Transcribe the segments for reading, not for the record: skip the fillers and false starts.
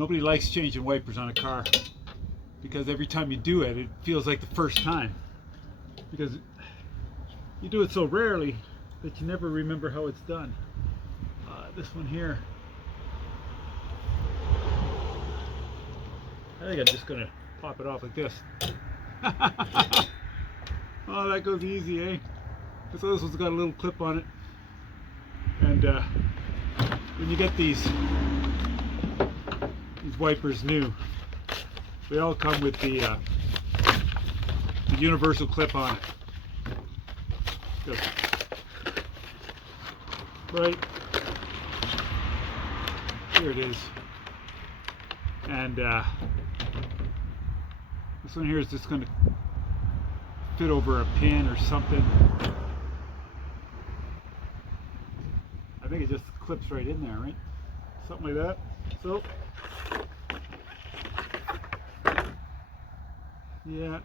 Nobody likes changing wipers on a car because every time you do it, it feels like the first time. Because you do it so rarely that you never remember how it's done. This one here, I think I'm just going to pop it off like this. Oh, that goes easy, eh? So this one's got a little clip on it. And when you get these wipers new, they all come with the universal clip on it. Just right here it is. And this one here is just going to fit over a pin or something. I think it just clips right in there, right? Something like that. So, yeah,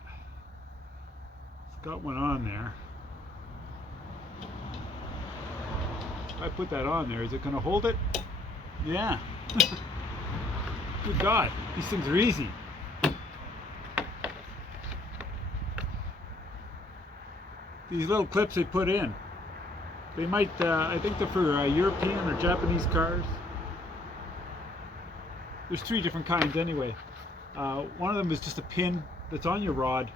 it's got one on there. If I put that on there, is it going to hold it? Yeah. Good God, these things are easy. These little clips they put in, they might, I think they're for European or Japanese cars. There's 3 different kinds anyway. One of them is just a pin that's on your rod,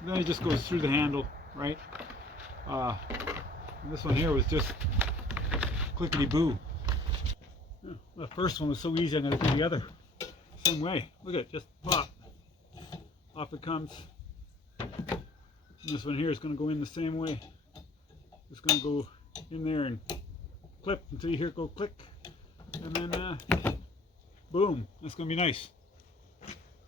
and then it just goes through the handle, right? And this one here was just clickety-boo. The first one was so easy, I'm going to do the other same way. Look at it, just pop. Off it comes. And this one here is going to go in the same way. It's going to go in there and clip until you hear it go click. And then, boom. That's going to be nice.